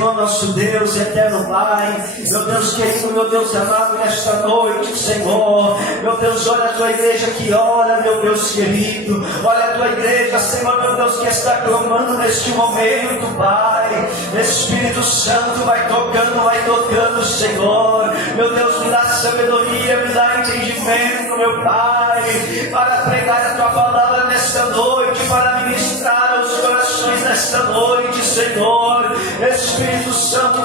Senhor nosso Deus, eterno Pai, meu Deus querido, meu Deus amado, nesta noite, Senhor, meu Deus, olha a tua igreja que ora, meu Deus querido, olha a tua igreja, Senhor, meu Deus, que está clamando neste momento, Pai. Espírito Santo, vai tocando, Senhor, meu Deus, me dá sabedoria, me dá entendimento, meu Pai, para pregar a tua palavra nesta noite, para ministrar aos corações nesta noite, Senhor. Espírito Santo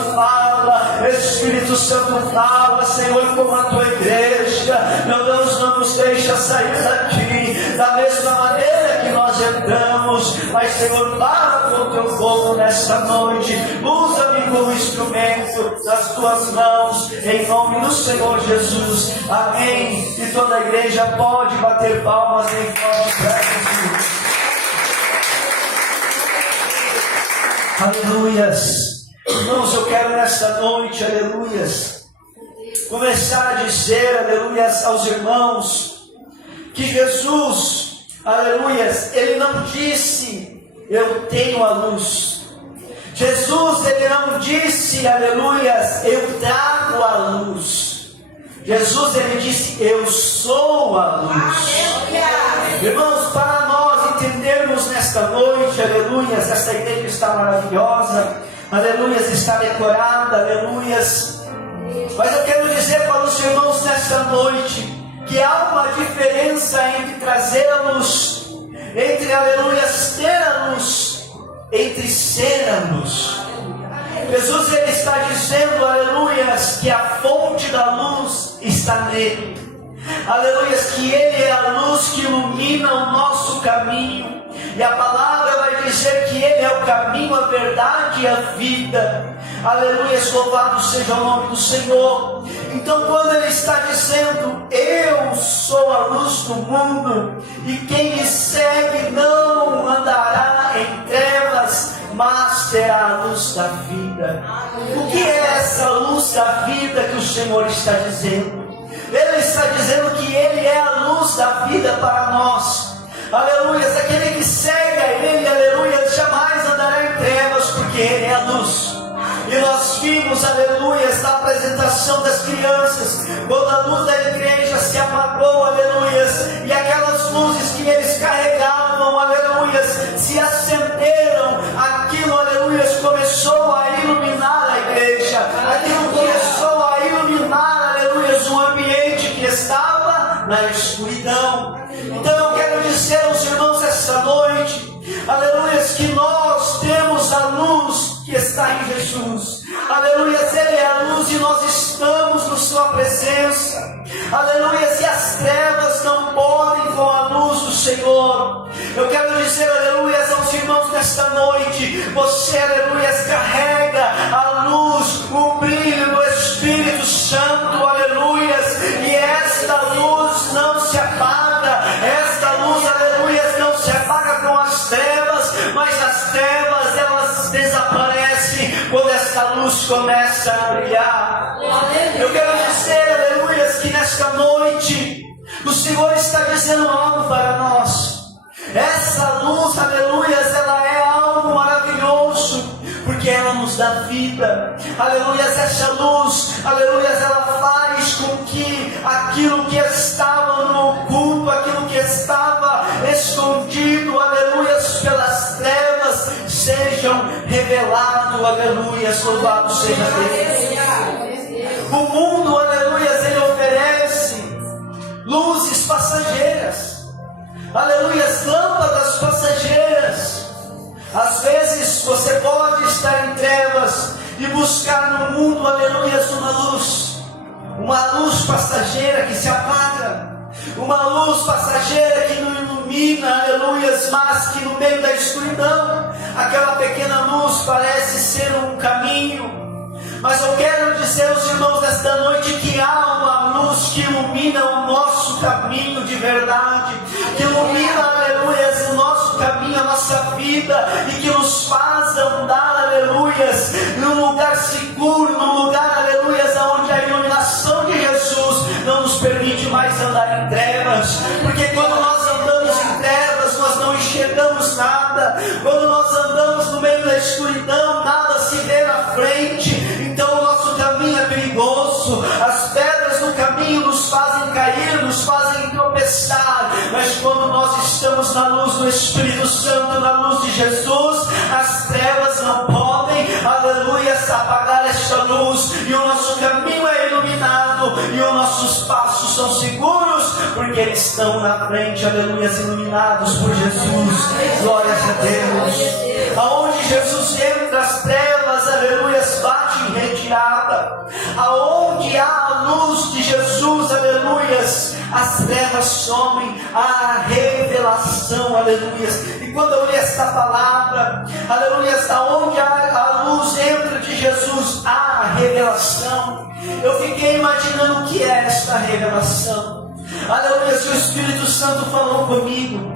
fala, Senhor, como a tua igreja, meu Deus, não nos deixa sair daqui da mesma maneira que nós entramos, mas, Senhor, fala com o teu povo nesta noite, usa-me como instrumento das tuas mãos, em nome do Senhor Jesus, amém. E toda a igreja pode bater palmas em forte para Jesus. Aleluias. Irmãos, eu quero nesta noite, aleluias, começar a dizer, aleluias, aos irmãos, que Jesus, aleluias, ele não disse, eu tenho a luz. Jesus, ele não disse, aleluias, eu trago a luz. Jesus, ele disse, eu sou a luz. Irmãos, para nós entendermos nesta noite, aleluias, essa igreja está maravilhosa, aleluias, está decorada, aleluias, mas eu quero dizer para os irmãos nesta noite, que há uma diferença entre trazer a luz, entre, aleluias, ter a luz, entre ser a luz. Jesus, ele está dizendo, aleluias, que a fonte da luz está nele. Aleluias, que ele é a luz que ilumina o nosso caminho. E a palavra vai dizer que ele é o caminho, a verdade e a vida. Aleluias, louvado seja o nome do Senhor. Então, quando ele está dizendo, eu sou a luz do mundo, e quem me segue não andará em trevas, mas terá a luz da vida. O que é essa luz da vida que o Senhor está dizendo? Ele está dizendo que ele é a luz da vida para nós. Aleluias, aquele que segue a ele, aleluia, jamais andará em trevas, porque ele é a luz. E nós vimos, aleluias, na apresentação das crianças, quando a luz da igreja se apagou, aleluias, e aquelas luzes que eles carregavam, aleluias, se acenderam, aquilo, aleluias, começou a iluminar a igreja, aquilo começou a iluminar, aleluias, o ambiente que estava na escuridão. Então eu quero dizer aos irmãos esta noite, aleluias, que nós temos a luz que está em Jesus. Aleluias, ele é a luz e nós estamos na sua presença. Aleluias, e as trevas não podem com a luz do Senhor. Eu quero dizer, aleluias, aos irmãos nesta noite, você, aleluias, carrega a luz, o brilho do Espírito Santo, aleluias, e esta luz não se apaga, esta luz, aleluias, não se apaga com as trevas, mas as trevas, elas desaparecem quando esta luz começa a brilhar. Eu quero dizer, aleluias, que nesta noite o Senhor está dizendo algo para nós. Essa luz, aleluias, ela é algo maravilhoso, porque ela nos dá vida. Aleluias, essa luz, aleluias, ela faz com que aquilo que estava no oculto, aquilo que estava escondido, aleluias, pelas trevas, sejam revelados, aleluias, louvado seja Deus. O mundo, aleluias, ele oferece luzes passageiras, aleluias, lâmpadas passageiras. Às vezes você pode estar em trevas e buscar no mundo, aleluias, uma luz passageira que se apaga, uma luz passageira que não ilumina, aleluias, mas que no meio da escuridão, aquela pequena luz parece ser um caminho. Mas eu quero dizer aos irmãos nesta noite que há uma luz que ilumina o nosso caminho de verdade, que ilumina, aleluias, o nosso caminho, a nossa vida, e que nos faz andar, aleluias, num lugar seguro, num lugar, aleluias, onde a iluminação de Jesus não nos permite mais andar em trevas, porque quando nós andamos em trevas, nós não enxergamos vemos nada. Quando nós andamos no meio da escuridão, nada se vê na frente. Então o nosso caminho é perigoso. As pedras no caminho nos fazem cair, nos fazem tropeçar. Mas quando nós estamos na luz do Espírito Santo, na luz de Jesus, as trevas não podem, aleluia, apagar esta luz. E o nosso caminho é iluminado, e os nossos passos são seguros, porque eles estão na frente, aleluia, iluminados por Jesus. Glórias a Deus. Aonde Jesus entra, as trevas, aleluia, batem em retirada. Aonde há a luz de Jesus, aleluia, as trevas somem, a revelação, aleluia. E quando eu li esta palavra, aleluia, aonde a luz entra de Jesus, há a revelação. Eu fiquei imaginando o que é esta revelação. Aleluia, o Espírito Santo falou comigo.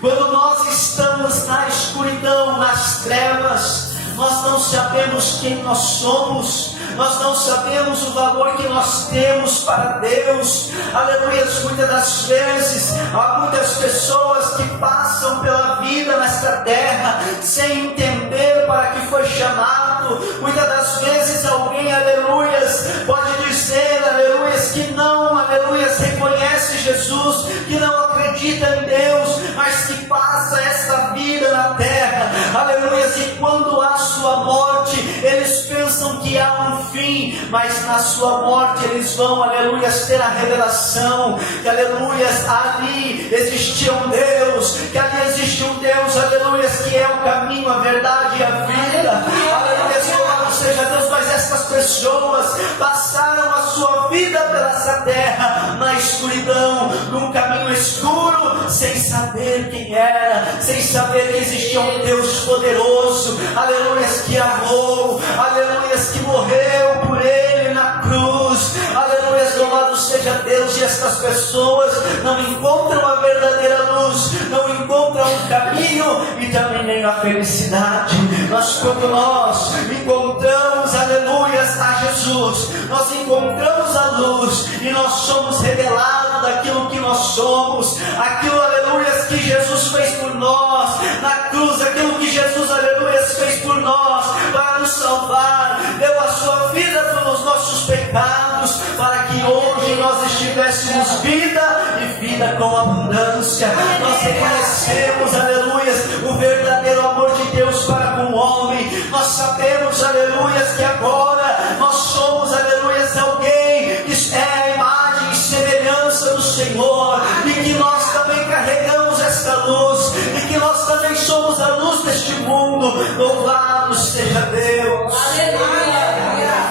Quando nós estamos na escuridão, nas trevas, nós não sabemos quem nós somos, nós não sabemos o valor que nós temos para Deus. Aleluia, muitas das vezes, há muitas pessoas que passam pela vida nesta terra, sem entender para que foi chamado. Muitas das vezes alguém, aleluia, pode dizer, aleluia, que não, aleluia, reconhece Jesus, que não acredita em Deus, mas que passa esta vida na terra, aleluia, e quando há sua morte, eles pensam que há um fim, mas na sua morte eles vão, aleluia, ter a revelação, que, aleluia, ali existia um Deus, que ali existe um Deus, aleluia, que é o caminho, a verdade e a vida, aleluia, louvado seja Deus. Mas essas pessoas passaram a sua vida pela essa terra, na escuridão, num caminho escuro, sem saber quem era, sem saber que existia um Deus poderoso, aleluia, que amou, aleluia, que morreu por ele na cruz, aleluia, louvado seja Deus. E estas pessoas não encontram a verdadeira luz, não encontram o caminho e também nem a felicidade. Mas quando nós encontramos, aleluia, a Jesus, nós encontramos a luz e nós somos revelados daquilo que nós somos, aquilo, aleluia, que Jesus fez por nós na cruz, aquilo que Jesus, aleluia, fez por nós para nos salvar, deu a sua vida pelos nossos pecados, para que hoje nós estivéssemos vida e vida com abundância. Nós reconhecemos, aleluia, o verdadeiro amor de Deus para com o homem. Nós sabemos, aleluia, que agora nós somos, aleluia, alguém que é a imagem e semelhança do Senhor, e que nós também carregamos esta luz, e que nós também somos a luz deste mundo. Louvado seja Deus. Aleluia.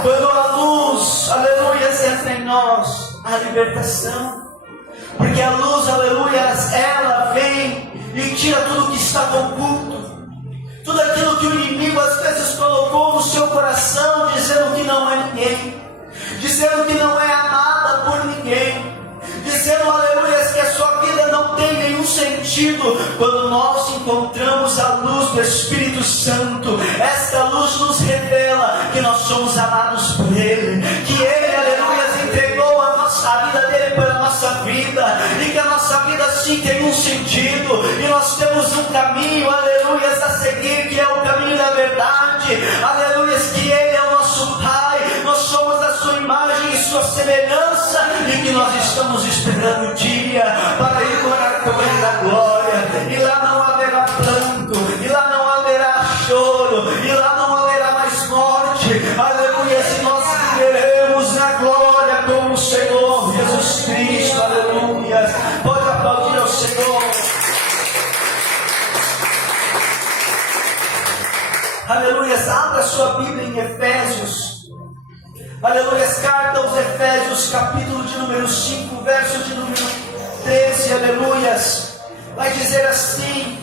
Quando a luz, aleluia, entra em nós, a libertação, porque a luz, aleluia, ela vem e tira tudo que estava oculto, tudo aquilo que o inimigo às vezes colocou no seu coração, dizendo que não é ninguém, dizendo que não é amada por ninguém, dizendo, aleluia, que a sua vida não tem nenhum sentido. Quando nós encontramos a luz do Espírito Santo, esta luz nos revela que nós somos amados por Ele, que Ele, aleluia, entregou a vida dele pela nossa vida, e que a nossa vida sim tem um sentido, e nós temos um caminho, aleluia, a seguir, que é o caminho da verdade, aleluia, que Ele é o nosso Pai, nós somos a sua imagem e sua semelhança, e que nós estamos esperando o dia para ir morar com Ele na glória, e lá não haverá pranto, e lá não haverá choro, e lá não haverá mais morte, aleluia, se nós viveremos na glória com o Senhor Jesus Cristo, aleluia. Pode aplaudir ao Senhor. Aleluia. Abra sua Bíblia em Efésios, aleluia, carta aos Efésios, capítulo de número 5, verso de número 13, aleluia. Vai dizer assim: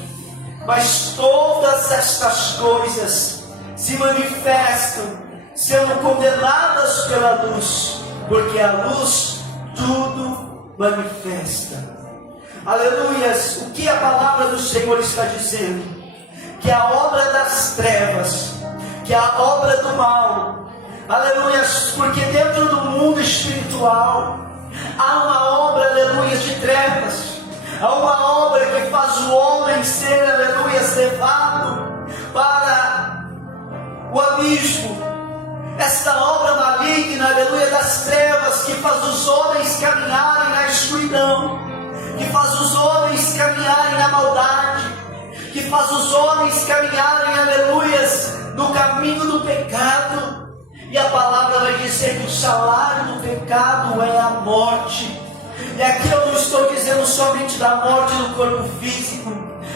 mas todas estas coisas se manifestam, sendo condenadas pela luz, porque a luz tudo manifesta. Aleluias. O que a palavra do Senhor está dizendo? Que a obra das trevas, que a obra do mal, aleluias, porque dentro do mundo espiritual há uma obra, aleluias, de trevas. Há uma obra que faz o homem ser, aleluia, levado para o abismo. Esta obra maligna, aleluia, das trevas, que faz os homens caminharem na escuridão, que faz os homens caminharem na maldade, que faz os homens caminharem, aleluia, no caminho do pecado. E a palavra vai dizer que o salário do pecado é a morte. E aqui eu não estou dizendo somente da morte do corpo físico,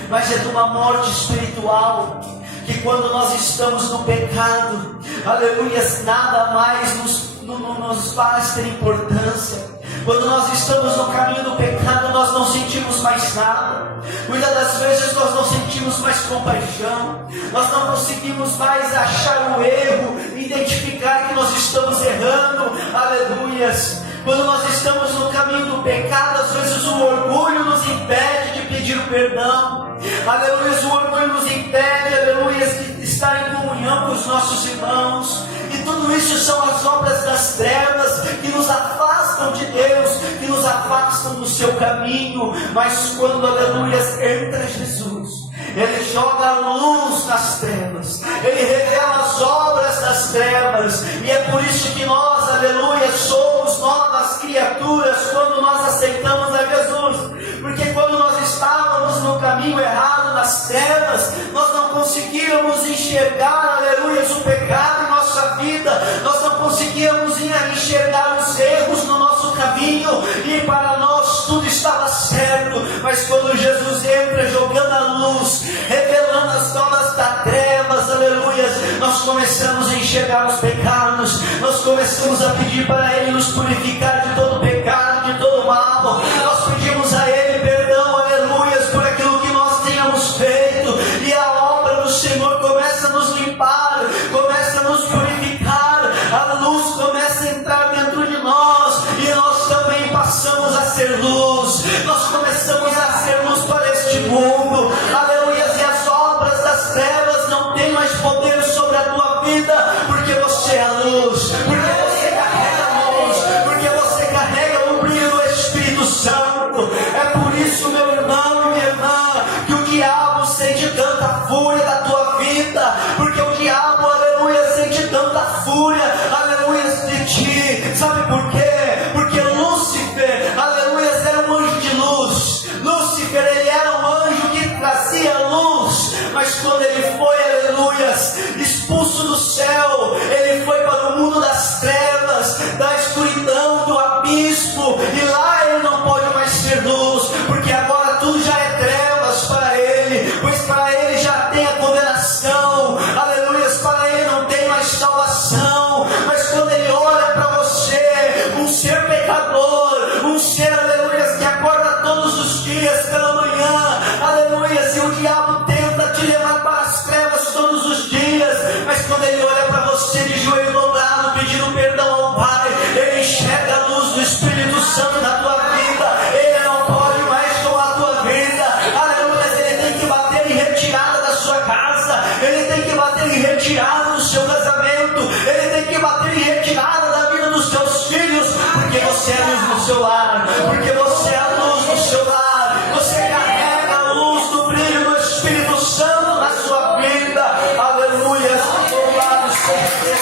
mas é de uma morte espiritual. Que quando nós estamos no pecado, aleluia, nada mais nos faz ter importância. Quando nós estamos no caminho do pecado, nós não sentimos mais nada. Muitas das vezes nós não sentimos mais compaixão. Nós não conseguimos mais achar o erro, identificar que nós estamos errando. Aleluias. Quando nós estamos no caminho do pecado, às vezes o orgulho nos impede de pedir o perdão. Aleluia, o orgulho nos impede, aleluia, de estar em comunhão com os nossos irmãos. E tudo isso são as obras das trevas que nos afastam de Deus, que nos afastam do seu caminho. Mas quando, aleluia, entra Jesus, Ele joga a luz nas trevas, Ele revela as obras das trevas. E é por isso que nós, aleluia, somos novas criaturas quando nós aceitamos a Jesus. Porque quando nós estávamos no caminho errado, nas trevas, nós não conseguíamos enxergar, aleluia, o pecado em nossa vida. Nós não conseguíamos enxergar os erros no nosso caminho. E para nós tudo estava certo. Mas quando Jesus entra jogando a luz, revelando as obras das trevas, aleluia, nós começamos a enxergar os pecados. Nós começamos a pedir para Ele nos purificar de todo pecado, de todo mal. Nós pedimos a Ele perdão, aleluia, por aquilo que nós tínhamos feito. E a obra do Senhor começa a nos limpar, começa a nos purificar. A luz começa a entrar dentro de nós. E nós também passamos a ser luz. Nós começamos a ser luz para este mundo. Aleluia, e as obras das trevas não têm mais poder sobre a tua vida. Porque você é a luz. Porque você carrega a luz. Porque você carrega o brilho do Espírito Santo. É por isso, meu irmão e minha irmã, que o diabo sente tanta fúria da tua vida. Porque o diabo, aleluia, sente tanta fúria, aleluia, de ti. Sabe por quê? Porque Lúcifer, aleluia, era um anjo de luz. Lúcifer, ele era um anjo que trazia luz. Mas quando ele foi, aleluia, expulso do céu, ele foi para o mundo das trevas, da escuridão, do abismo. E lá ele não pode mais ser luz, porque agora tudo já é trevas para ele. Pois para ele já tem a condenação. Aleluia, para ele não tem mais salvação. Mas quando ele olha para você, um ser pecador, um ser, aleluia, que acorda todos os dias pela manhã, aleluia, se o diabo tenta te levar para as trevas todos os dias, mas quando ele olha para você de joelho dobrado, pedindo perdão ao Pai, ele enxerga a luz do Espírito Santo na tua vida. Ele não pode mais com a tua vida, aleluia, ele tem que bater em retirada da sua casa, ele tem que bater em retirada do seu casamento, ele tem que bater em retirada da vida dos seus filhos, porque você é a luz do seu lar, porque você é a luz do seu lar, você carrega a luz do brilho do Espírito Santo na sua vida, aleluia, louvado seja Deus.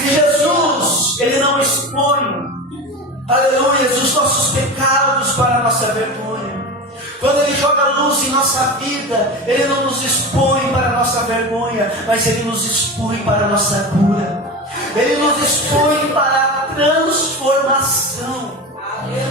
E Jesus, Ele não expõe, aleluia, os nossos pecados para a nossa vergonha. Quando Ele joga luz em nossa vida, Ele não nos expõe para a nossa vergonha, mas Ele nos expõe para a nossa cura. Ele nos expõe para a transformação.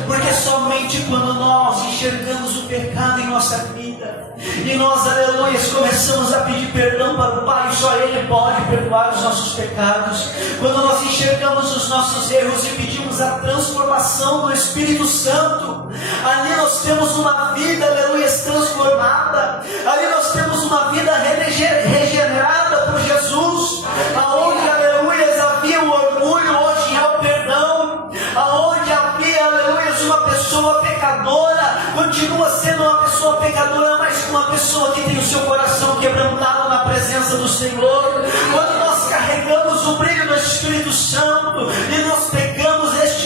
Porque somente quando nós enxergamos o pecado em nossa vida, e nós, aleluia, começamos a pedir perdão para o Pai, só Ele pode perdoar os nossos pecados. Quando nós enxergamos os nossos erros e pedimos a transformação do Espírito Santo, ali nós temos uma vida, aleluia, transformada. Ali nós temos uma vida regenerada por Jesus. Aonde, aleluia, havia o orgulho, hoje é o perdão. Aonde havia, aleluia, uma pessoa pecadora, continua sendo uma pessoa pecadora, mas uma pessoa que tem o seu coração quebrantado na presença do Senhor. Quando nós carregamos o brilho do Espírito Santo e nós pegamos este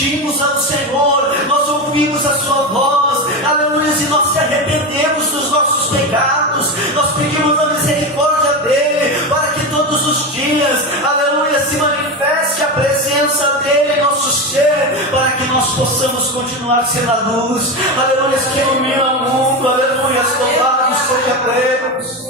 pedimos ao Senhor, nós ouvimos a sua voz, aleluia, e nós se arrependemos dos nossos pecados, nós pedimos a misericórdia dele, para que todos os dias, aleluia, se manifeste a presença dele em nosso ser, para que nós possamos continuar sendo a luz, aleluia, que ilumina o mundo, aleluia, louvado seja Deus.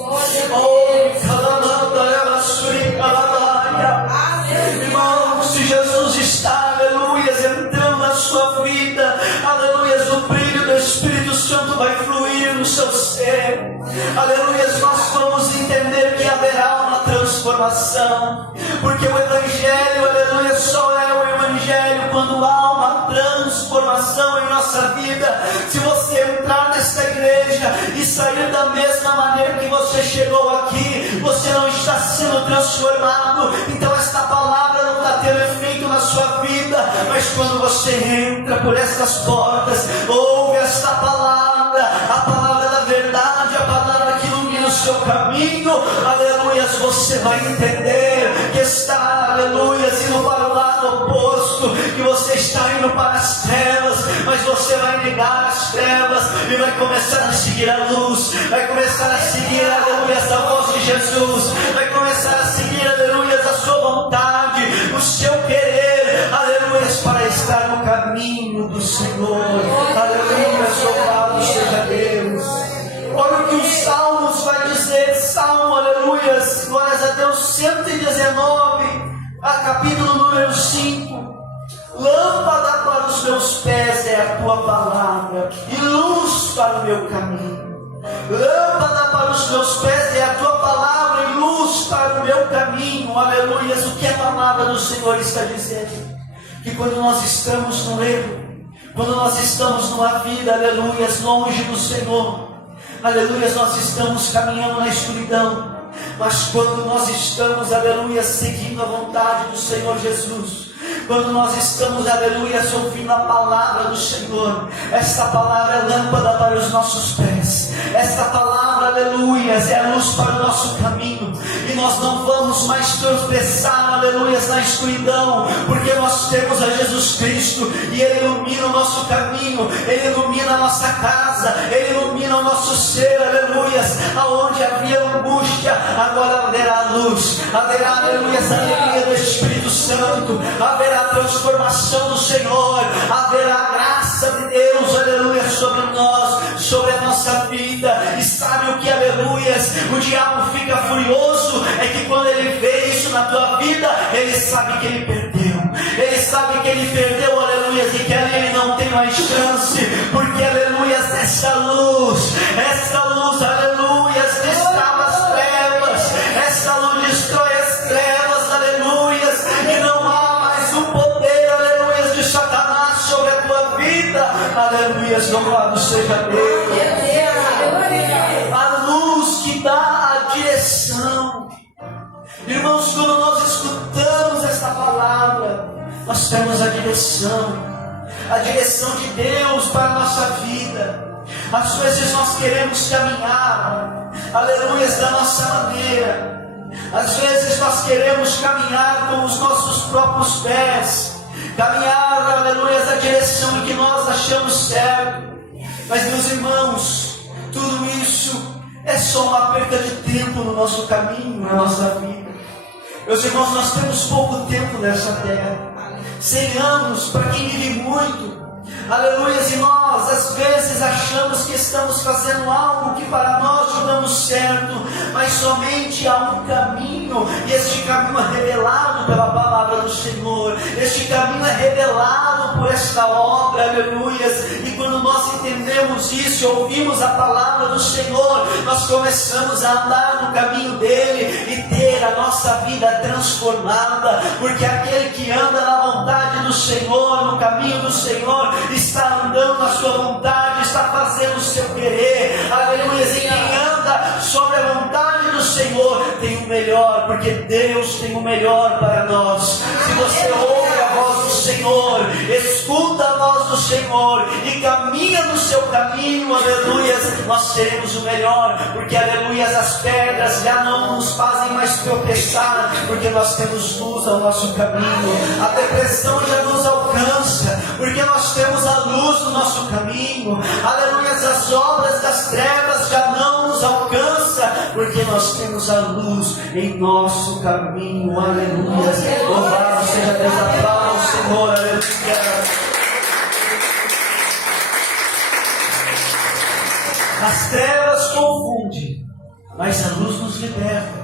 Irmão, se Jesus está, aleluia, entrando na sua vida, aleluia, o brilho do Espírito Santo vai fluir no seu ser, aleluia, nós vamos entender que haverá uma transformação, porque o Evangelho, aleluia, só é o Evangelho quando há uma transformação em nossa vida. Se você entrar nesta igreja e sair da mesma maneira que você chegou aqui, você não está sendo transformado, então esta palavra não está tendo efeito na sua vida. Mas quando você entra por estas portas, ouve esta palavra, a palavra da verdade, a palavra que ilumina o seu caminho, aleluia, você vai entender que está, aleluia, indo para o lado oposto, que você está indo para as trevas, mas você vai negar as trevas e vai começar a seguir a luz, vai começar a seguir, aleluia, a voz de Jesus, vai começar a seguir, aleluia, a sua vontade, o seu querer, aleluia, para estar no caminho do Senhor, aleluia, louvado seja Deus. Olha o que os Salmos vai dizer, Salmo, aleluia, glórias a Deus, 119, capítulo número 5. Lâmpada para os meus pés é a tua palavra e luz para o meu caminho. Lâmpada para os meus pés é a tua palavra e luz para o meu caminho. Aleluia. O que a palavra do Senhor está dizendo? Que quando nós estamos no erro, quando nós estamos numa vida, aleluia, longe do Senhor, aleluia, nós estamos caminhando na escuridão. Mas quando nós estamos, aleluia, seguindo a vontade do Senhor Jesus, quando nós estamos, aleluia, ouvindo a palavra do Senhor, esta palavra é lâmpada para os nossos pés, esta palavra, aleluia, é a luz para o nosso caminho, e nós não vamos mais tropeçar, aleluia, na escuridão, porque nós temos a Jesus Cristo, e Ele ilumina o nosso caminho, Ele ilumina a nossa casa, Ele ilumina o nosso ser, aleluia, aonde havia angústia, agora haverá luz, haverá, aleluia, essa alegria do Espírito Santo, haverá a transformação do Senhor, haverá a graça de Deus, aleluia, sobre nós, sobre a nossa vida. E sabe o que, aleluia, o diabo fica furioso? É que quando ele vê isso na tua vida, ele sabe que ele perdeu, ele sabe que ele perdeu, aleluia, e que ali ele não tem mais chance, porque, aleluia, essa luz, aleluia, destrava as trevas, essa luz destrói as trevas, aleluia, e não há mais o poder, aleluia, de Satanás sobre a tua vida, aleluia, louvado seja Deus. A luz que dá a direção. Irmãos, quando nós escutamos esta palavra, nós temos a direção de Deus para a nossa vida. Às vezes nós queremos caminhar, aleluia, da nossa maneira. Às vezes nós queremos caminhar com os nossos próprios pés, caminhar, aleluia, a direção em que nós achamos certo. Mas, meus irmãos, tudo isso é só uma perda de tempo no nosso caminho, na nossa vida. Meus irmãos, nós temos pouco tempo nessa terra, 100 anos para quem vive muito, aleluia, e nós às vezes achamos que estamos fazendo algo que para nós julgamos certo, mas somente há um caminho, e este caminho é revelado pela palavra do Senhor, este caminho é revelado por esta obra, aleluia, e quando nós entendemos isso, ouvimos a palavra do Senhor, nós começamos a andar no caminho dele, e ter a nossa vida transformada, porque aquele que anda na vontade do Senhor, no caminho do Senhor, está andando na sua vontade, está fazendo o seu querer, aleluia, e quem anda sobre a vontade do Senhor tem o melhor, porque Deus tem o melhor para nós. Se você ouve a voz do Senhor, escuta a voz do Senhor e caminha no seu caminho, aleluia, nós teremos o melhor, porque, aleluia, as pedras já não nos fazem mais tropeçar, porque nós temos luz ao nosso caminho, a depressão já nos alcança, porque nós temos a luz no nosso caminho, aleluia, as obras das trevas já não nos alcançam, porque nós temos a luz em nosso caminho, aleluia. Louvado seja Deus, aplauda o Senhor, aleluia. As trevas confundem, mas a luz nos liberta.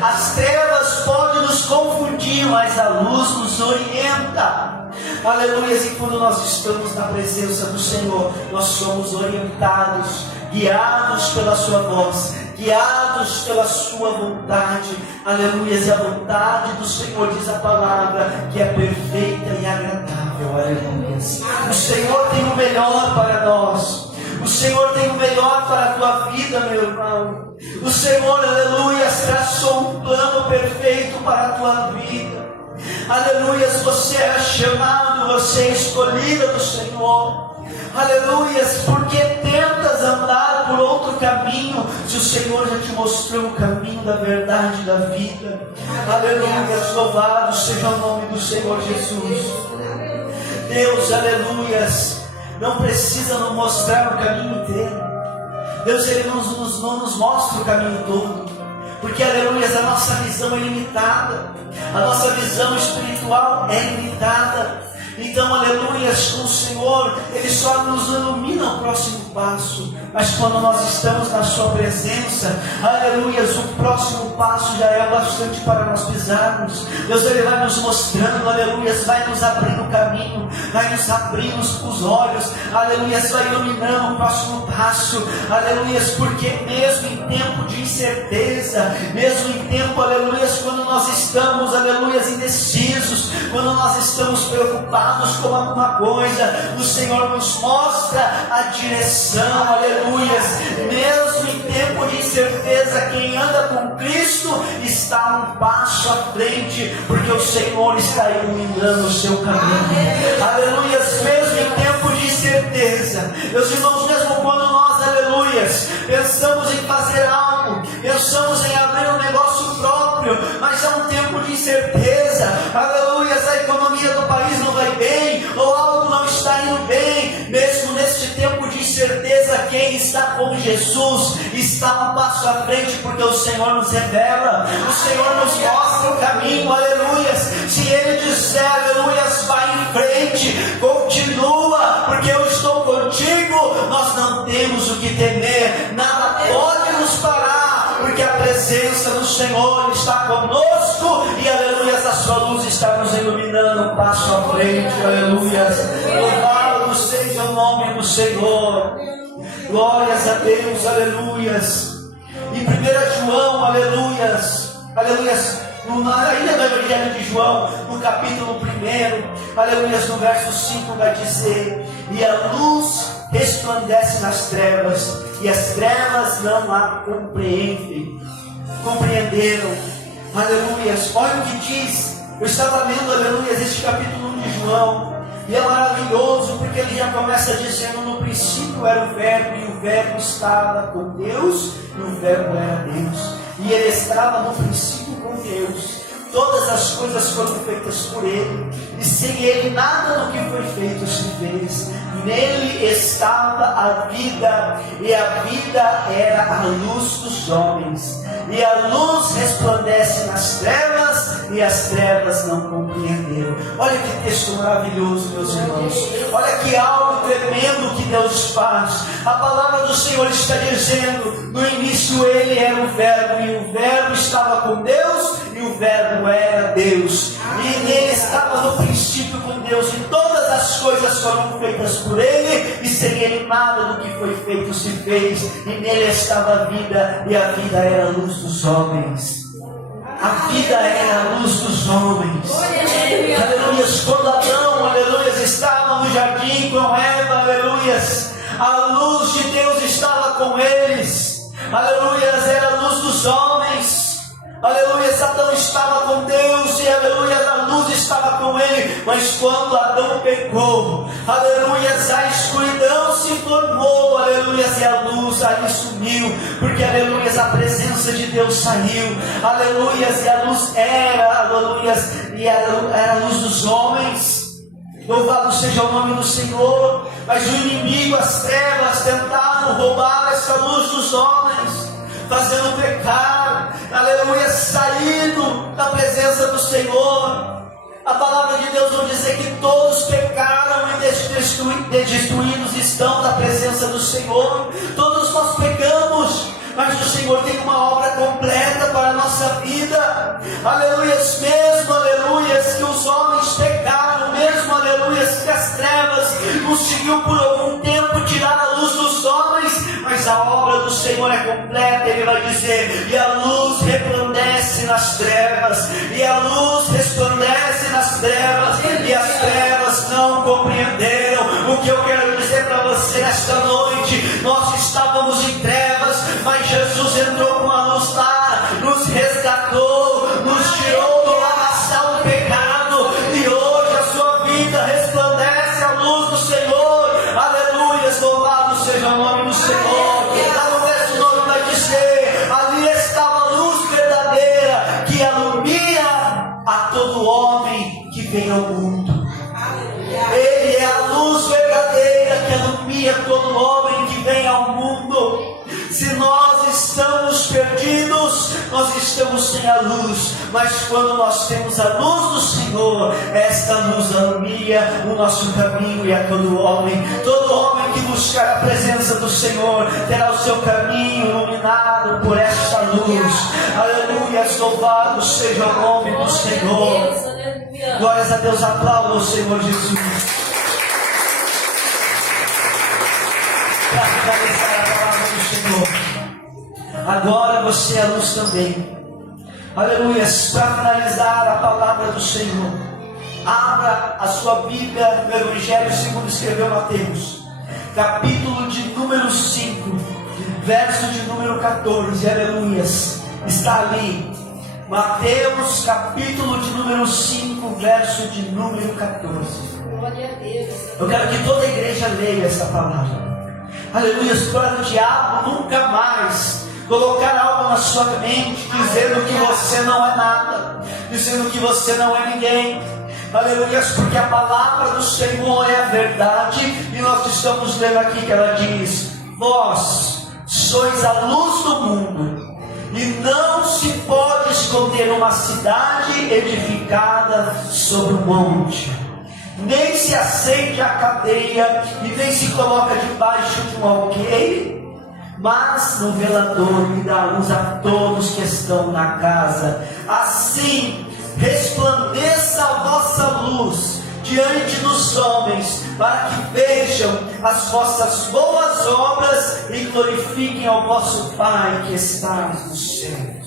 As trevas podem nos confundir, mas a luz nos orienta. Aleluia. E quando nós estamos na presença do Senhor, nós somos orientados, guiados pela sua voz, guiados pela sua vontade. Aleluia. E a vontade do Senhor, diz a palavra, que é perfeita e agradável. Aleluia. O Senhor tem o melhor para nós. O Senhor tem o melhor para a tua vida, meu irmão. O Senhor, aleluia, traçou um plano perfeito para a tua vida. Aleluia, você é chamado, você é escolhida do Senhor. Aleluia, porque tentas andar por outro caminho, se o Senhor já te mostrou o caminho da verdade e da vida. Aleluia, louvado seja o nome do Senhor Jesus. Deus, aleluia, não precisa nos mostrar o caminho inteiro. Deus, Ele não nos mostra o caminho todo, porque, aleluia, a nossa visão é limitada, a nossa visão espiritual é limitada. Então, aleluia, com o Senhor, Ele só nos ilumina o próximo passo. Mas quando nós estamos na Sua presença, aleluia, o próximo passo já é bastante para nós pisarmos. Deus, Ele vai nos mostrando, aleluia, vai nos abrindo o caminho, vai nos abrindo os olhos, aleluia, vai iluminando o próximo passo, aleluia, porque mesmo em tempo de incerteza, mesmo em tempo, aleluia, quando nós estamos, aleluia, indecisos, quando nós estamos preocupados com alguma coisa, o Senhor nos mostra a direção, aleluia. Mesmo em tempo de incerteza, quem anda com Cristo está um passo à frente, porque o Senhor está iluminando o seu caminho, aleluia. Mesmo em tempo de incerteza, meus irmãos, mesmo quando nós, aleluia, pensamos em fazer algo, pensamos em abrir um negócio próprio, mas é um tempo de incerteza, aleluia, a economia do país não vai bem, ou algo não está indo bem, mesmo neste tempo de incerteza, quem está com Jesus está um passo à frente, porque o Senhor nos revela, o Senhor nos mostra o caminho, aleluia. Se Ele disser, aleluia, vai em frente, continua, porque eu estou contigo, nós não temos o que temer, nada pode nos parar, porque a presença do Senhor está conosco, e aleluia, a sua luz está nos iluminando um passo à frente, aleluia. Louvado seja o nome do Senhor, glórias a Deus, aleluias. Em 1 João, aleluias, ainda no Evangelho de João, no capítulo 1, aleluias, no verso 5 vai dizer: e a luz resplandece nas trevas, e as trevas não a compreenderam, aleluias. Olha o que diz, eu estava lendo, aleluias, este capítulo 1 de João, e é maravilhoso, porque ele já começa dizendo: no princípio era o Verbo, e o Verbo estava com Deus, e o Verbo era Deus, e ele estava no princípio com Deus. Todas as coisas foram feitas por Ele, e sem Ele nada do que foi feito se fez. Nele estava a vida, e a vida era a luz dos homens. E a luz resplandece nas trevas, e as trevas não compreenderam. Olha que texto maravilhoso, meus irmãos. Olha que algo tremendo que Deus faz. A palavra do Senhor está dizendo: no início Ele era o Verbo, e o Verbo estava com Deus, e o Verbo era Deus, e nele estava no princípio com Deus, e todas as coisas foram feitas por Ele, e sem Ele nada do que foi feito se fez, e nele estava a vida, e a vida era a luz dos homens. A vida era a luz dos homens. Aleluia. Quando Adão, aleluia, estava no jardim com Eva, aleluia, a luz de Deus estava com eles, aleluia, era a luz dos homens. Aleluia, Adão estava com Deus, e aleluia, a luz estava com ele. Mas quando Adão pecou, aleluia, a escuridão se formou, aleluia, e a luz aí sumiu, porque aleluia, a presença de Deus saiu, aleluia, e a luz era, aleluia, e era a luz dos homens. Louvado seja o nome do Senhor. Mas o inimigo, as trevas, tentaram roubar essa luz dos homens, fazendo pecar, aleluia, saindo da presença do Senhor. A palavra de Deus vai dizer que todos pecaram e destituídos estão da presença do Senhor. Todos nós pecamos, mas o Senhor tem uma obra completa para a nossa vida. Aleluias, mesmo, aleluias, que os homens pecaram, mesmo, aleluias, que as trevas conseguiu por algum tempo tirar a luz dos homens, mas a obra do Senhor é completa. Ele vai dizer: e a luz resplandece nas trevas, e a luz resplandece nas trevas, e as trevas não compreenderam. O que eu quero dizer para você nesta noite: nós estávamos em trevas, mas Jesus entrou com a luz lá, nos resgatou, nos tirou do lamaçal do pecado, e hoje a sua vida resplandece a luz do Senhor. Aleluia, louvado seja o nome do Senhor. Lá no verso 9 vai dizer: ali estava a luz verdadeira, que alumia a todo homem que vem ao mundo. Ele é a luz verdadeira que alumia todo homem que vem ao mundo. Se nós estamos perdidos, nós estamos sem a luz, mas quando nós temos a luz do Senhor, esta luz alumia o nosso caminho e a todo homem que buscar a presença do Senhor terá o seu caminho iluminado por esta luz. Aleluia, louvado seja o nome do Senhor. Glórias a Deus, aplauda o Senhor Jesus. Para finalizar a palavra do Senhor, agora você é a luz também. Aleluia. Para finalizar a palavra do Senhor, abra a sua Bíblia no Evangelho segundo escreveu Mateus, capítulo de número 5, verso de número 14. Aleluias. Está ali, Mateus capítulo de número 5, verso de número 14. Eu quero que toda a igreja leia essa palavra. Aleluia, para o diabo nunca mais colocar algo na sua mente, dizendo que você não é nada, dizendo que você não é ninguém. Aleluia, porque a palavra do Senhor é a verdade, e nós estamos lendo aqui que ela diz: vós sois a luz do mundo, e não se pode esconder uma cidade edificada sobre um monte. Nem se acende a cadeia e nem se coloca debaixo de um alqueire, mas no velador, e dá luz a todos que estão na casa. Assim resplandeça a vossa luz diante dos homens, para que vejam as vossas boas obras e glorifiquem ao vosso Pai que está nos céus.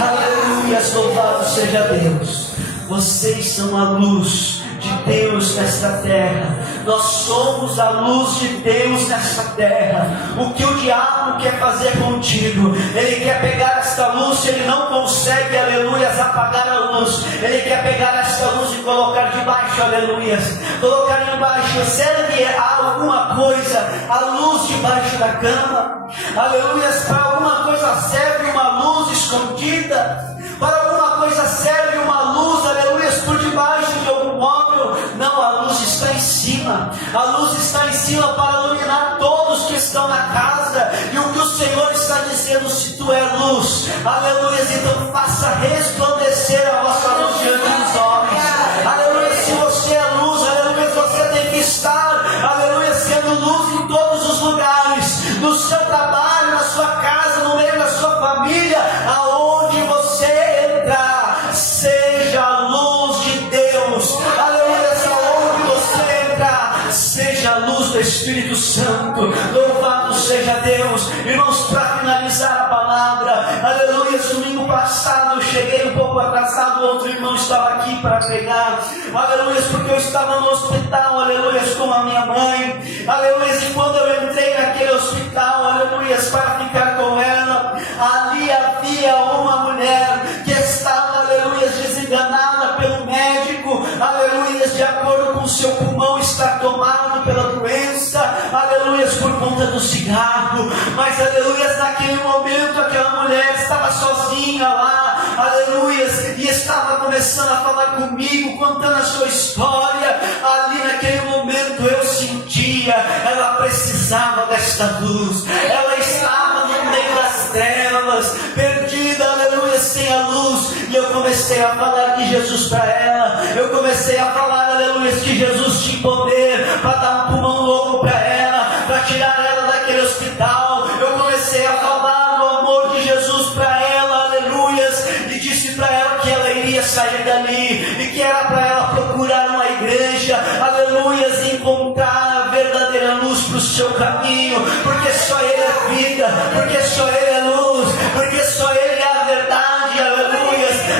Aleluia, louvado seja Deus. Vocês são a luz de Deus nesta terra. Nós somos a luz de Deus nesta terra. O que o diabo quer fazer contigo? Ele quer pegar esta luz, se ele não consegue, aleluias, apagar a luz, ele quer pegar esta luz e colocar debaixo, aleluias, colocar debaixo. Serve a alguma coisa a luz debaixo da cama? Aleluias. Para alguma coisa serve uma luz escondida? Para alguma coisa serve uma luz, aleluia, por debaixo de algum móvel? Não, a luz está em cima. A luz está em cima para iluminar todos que estão na casa. E o que o Senhor está dizendo: se tu é luz, aleluia, então faça resplandecer a vossa luz diante dos homens. Aleluia, se você é luz, aleluia, você tem que estar, aleluia, sendo luz em todos os lugares, no seu trabalho, na sua casa, no meio da sua família, aonde você entrar, seja a luz de Deus. Aleluia, aonde você entrar, seja a luz do Espírito Santo. Louvado seja Deus. Irmãos, para finalizar a palavra, aleluia, domingo passado eu cheguei um pouco atrasado, outro irmão estava aqui para pregar, aleluia, porque eu estava no hospital, aleluia, com a minha mãe, aleluia, e quando eu entrei naquele hospital, aleluia, para ficar com ela, ali havia uma mulher que estava, aleluia, desenganada pelo médico, aleluia, de acordo com o seu pulmão estar tomado pela doença, aleluia, por conta do cigarro, mas, aleluia, naquele momento aquela mulher estava sozinha lá, aleluia, e estava começando a falar comigo, contando a sua história. Ali naquele momento eu sentia, ela precisava desta luz, ela estava no meio das trevas, perdida, aleluia, sem a luz. E eu comecei a falar de Jesus para ela, eu comecei a falar, aleluia, que Jesus tinha poder para dar um pulmão novo para ela, para tirar ela daquele hospital. Eu comecei a falar do amor de Jesus para ela, aleluia, e disse para ela que ela iria sair dali, e que era para ela procurar uma igreja, aleluia, e encontrar a verdadeira luz para o seu caminho, porque só Ele é vida, porque só Ele é luz, porque só Ele é a verdade, aleluia.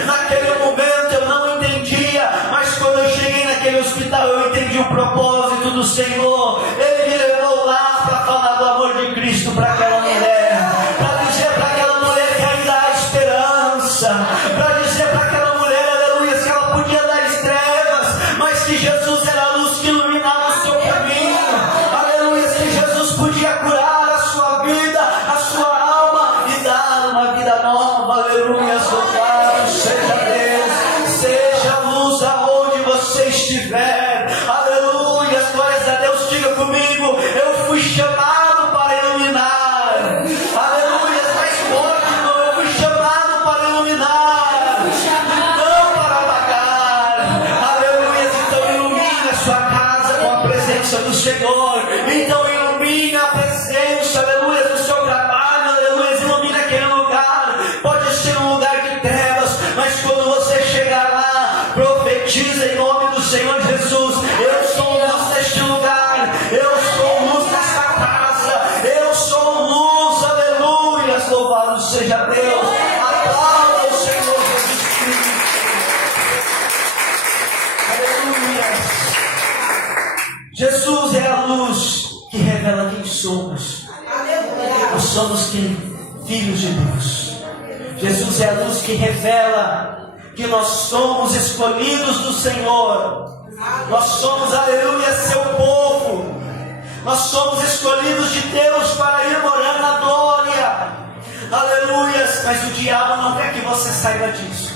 Naquele momento eu não entendia, mas quando eu cheguei naquele hospital eu entendi o propósito do Senhor. Ele me levou lá para falar do amor de Cristo para aquela mulher, para dizer para aquela mulher que ainda há esperança, para dizer para aquela mulher, aleluia, que ela podia dar as trevas, mas que Jesus era a luz que iluminava o seu caminho, aleluia, que Jesus podia curar a sua vida, a sua alma e dar uma vida nova, aleluia. Louvado seja Deus, seja luz aonde você estiver, aleluia, glórias a Deus. Diga comigo, eu fui chamado para iluminar, aleluia, mais forte, eu fui chamado para iluminar, não para apagar, aleluia. Então ilumine a sua casa com a presença do Senhor, então ilumine a presença, aleluia, do seu trabalho, aleluia, ilumine aquele lugar. Pode ser um lugar de trevas, mas quando você chegar lá, profetiza em nome do Senhor Jesus: eu sou luz neste lugar, eu sou luz nesta casa, eu sou luz, aleluia. Louvado seja Deus, aplauda o Senhor Jesus Cristo, aleluia. Jesus é a luz que revela quem somos, nós somos filhos de Deus. Jesus é a luz que revela que nós somos escolhidos do Senhor, nós somos, aleluia, seu povo, nós somos escolhidos de Deus para ir morar na glória, aleluia. Mas o diabo não quer que você saiba disso,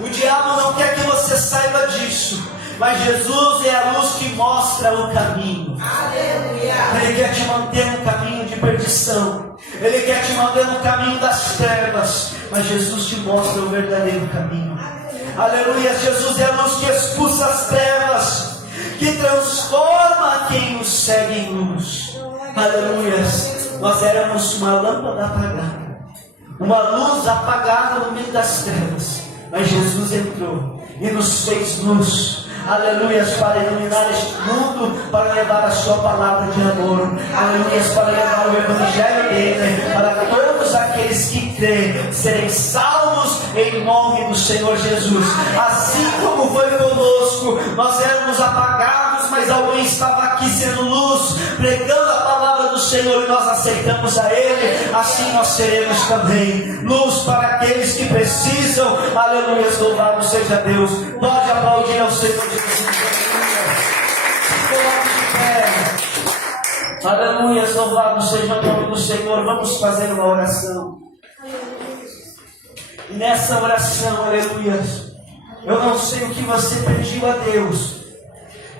o diabo não quer que você saiba disso, mas Jesus é a luz que mostra o caminho, aleluia. Ele quer te manter no caminho de perdição, Ele quer te manter no caminho das trevas, mas Jesus te mostra o verdadeiro caminho, aleluia. Jesus é a luz que expulsa as trevas, que transforma quem o segue em luz, aleluia. Nós éramos uma lâmpada apagada, uma luz apagada no meio das trevas, mas Jesus entrou e nos fez luz, aleluia, para iluminar este mundo, para levar a sua palavra de amor, aleluia, para levar o evangelho dele, para todos aqueles que creem serem salvos em nome do Senhor Jesus. Assim como foi conosco, nós éramos apagados, mas alguém estava aqui sendo luz, pregando a palavra do Senhor, e nós aceitamos a Ele. Assim nós seremos também luz para aqueles que precisam, aleluia. Louvado seja Deus. Pode aplaudir ao Senhor Jesus. Aleluia, louvado seja o nome do Senhor. Vamos fazer uma oração. E nessa oração, aleluia, eu não sei o que você pediu a Deus,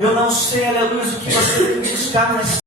eu não sei, aleluia, o que você tem que buscar nessa